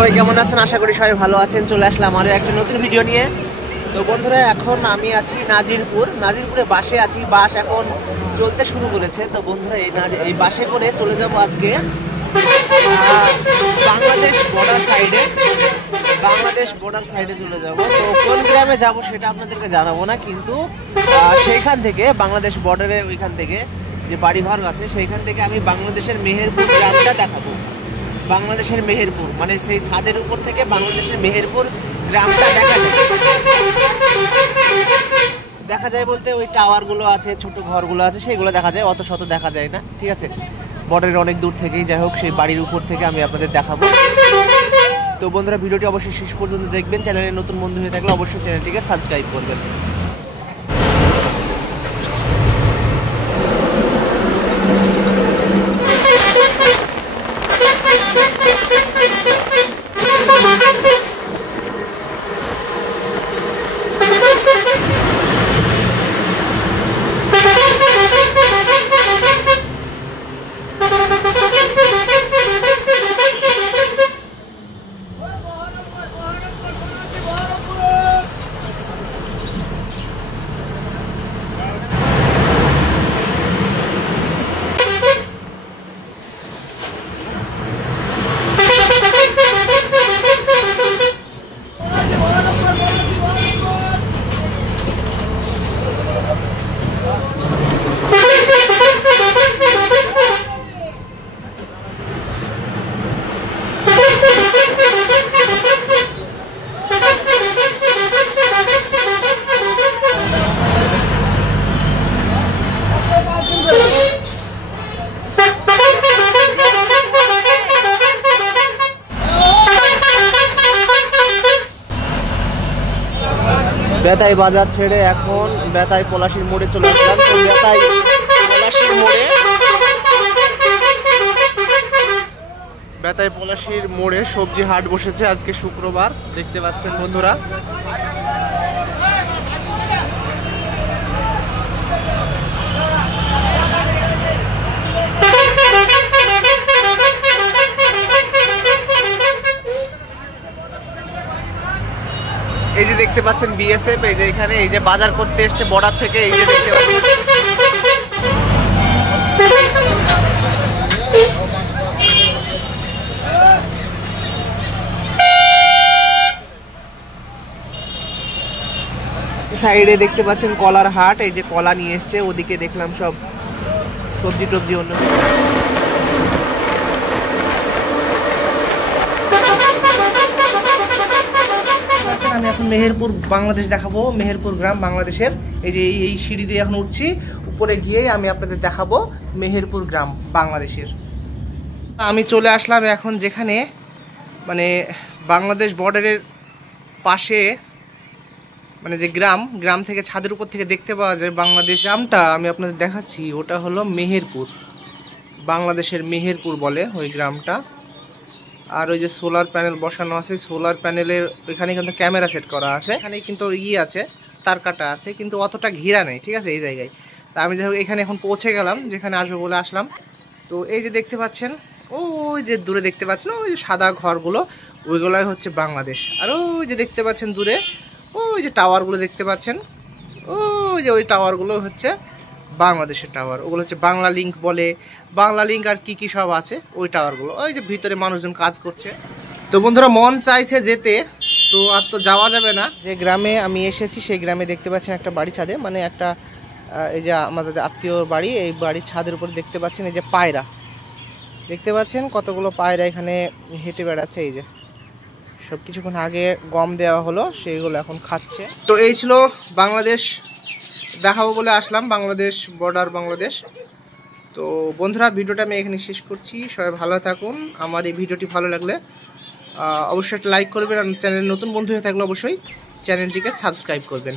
সবাই কেমন আছেন? আশা করি সবাই ভালো আছেন। চলে আসলাম আরও একটা নতুন ভিডিও নিয়ে। তো বন্ধুরা, এখন আমি আছি নাজিরপুরে বাসে আছি। বাস এখন চলতে শুরু করেছে। তো বন্ধুরা, এই বাসে করে চলে যাব আজকে বাংলাদেশ বর্ডার সাইডে চলে যাব। তো কোন গ্রামে যাব সেটা আপনাদেরকে জানাবো না, কিন্তু সেইখান থেকে বাংলাদেশ বর্ডারের ওইখান থেকে যে বাড়িঘর আছে সেইখান থেকে আমি বাংলাদেশের মেহেরপুর গ্রামটা দেখাবো। বাংলাদেশের মেহেরপুর মানে সেই ছাদের উপর থেকে বাংলাদেশের মেহেরপুর গ্রামটা দেখা যায় বলতে ওই টাওয়ারগুলো আছে, ছোট ঘরগুলো আছে, সেইগুলো দেখা যায়, অত শত দেখা যায় না। ঠিক আছে, বর্ডারের অনেক দূর থেকেই, যাই হোক, সেই বাড়ির উপর থেকে আমি আপনাদের দেখাবো। তো বন্ধুরা, ভিডিওটি অবশ্যই শেষ পর্যন্ত দেখবেন। চ্যানেলে নতুন বন্ধু হয়ে থাকলে অবশ্যই চ্যানেলটিকে সাবস্ক্রাইব করবেন। বেতাই বাজার ছেড়ে এখন বেতাই পলাশির মোড়ে চলে আসলাম। তো বেতাই পলাশির মোড়ে সবজি হাট বসেছে আজকে শুক্রবার, দেখতে পাচ্ছেন বন্ধুরা। এই যে দেখতে পাচ্ছেন বিএসএফ, এই যে এখানে এই যে বাজার করতে এসছে বর্ডার থেকে, এই যে দেখতে পাচ্ছেন। সাইডে দেখতে পাচ্ছেন কলার হাট, এই যে কলা নিয়ে এসছে। ওদিকে দেখলাম সব সবজি টবজি অন্য। আমি এখন মেহেরপুর বাংলাদেশ দেখাবো, মেহেরপুর গ্রাম বাংলাদেশের। এই যে এই সিঁড়ি দিয়ে এখন উঠছি, উপরে গিয়েই আমি আপনাদের দেখাবো মেহেরপুর গ্রাম বাংলাদেশের। আমি চলে আসলাম এখন যেখানে মানে বাংলাদেশ বর্ডারের পাশে, মানে যে গ্রাম থেকে ছাদের উপর থেকে দেখতে পাওয়া যায় বাংলাদেশ। গ্রামটা আমি আপনাদের দেখাচ্ছি, ওটা হলো মেহেরপুর, বাংলাদেশের মেহেরপুর বলে ওই গ্রামটা। আর ওই যে সোলার প্যানেল বসানো আছে, সোলার প্যানেলের ওইখানে কিন্তু ক্যামেরা সেট করা আছে। এখানে কিন্তু আছে, তার কাটা আছে, কিন্তু অতটা ঘিরা নেই। ঠিক আছে, এই জায়গায়। তা আমি যাই হোক এখানে এখন পৌঁছে গেলাম, যেখানে আসবো বলে আসলাম। তো এই যে দেখতে পাচ্ছেন, ওই যে দূরে দেখতে পাচ্ছেন ওই যে সাদা ঘরগুলো, ওইগুলোই হচ্ছে বাংলাদেশ। আর ওই যে দেখতে পাচ্ছেন দূরে ওই যে টাওয়ারগুলো দেখতে পাচ্ছেন, ওই যে ওই টাওয়ারগুলো হচ্ছে বাংলাদেশের টাওয়ার। ওগুলো হচ্ছে বাংলা লিঙ্ক বলে, বাংলা লিঙ্ক আর কি সব আছে ওই টাওয়ারগুলো। ওই যে ভিতরে মানুষজন কাজ করছে। তো বন্ধুরা, মন চাইছে যেতে, তো আর তো যাওয়া যাবে না। যে গ্রামে আমি এসেছি সেই গ্রামে দেখতে পাচ্ছেন একটা বাড়ি ছাদে, মানে একটা এই যে আমাদের আত্মীয় বাড়ি, এই বাড়ির ছাদের উপরে দেখতে পাচ্ছেন এই যে পায়রা দেখতে পাচ্ছেন, কতগুলো পায়রা এখানে হেঁটে বেড়াচ্ছে। এই যে সব কিছুক্ষণ আগে গম দেওয়া হলো, সেইগুলো এখন খাচ্ছে। তো এই ছিল বাংলাদেশ দেখাবো বলে আসলাম, বাংলাদেশ বর্ডার বাংলাদেশ। তো বন্ধুরা, ভিডিওটা আমি এখানে শেষ করছি। সবাই ভালো থাকুন। আমার এই ভিডিওটি ভালো লাগলে অবশ্যই একটা লাইক করবেন, আর চ্যানেল নতুন বন্ধু হয়ে থাকলে অবশ্যই চ্যানেলটিকে সাবস্ক্রাইব করবেন।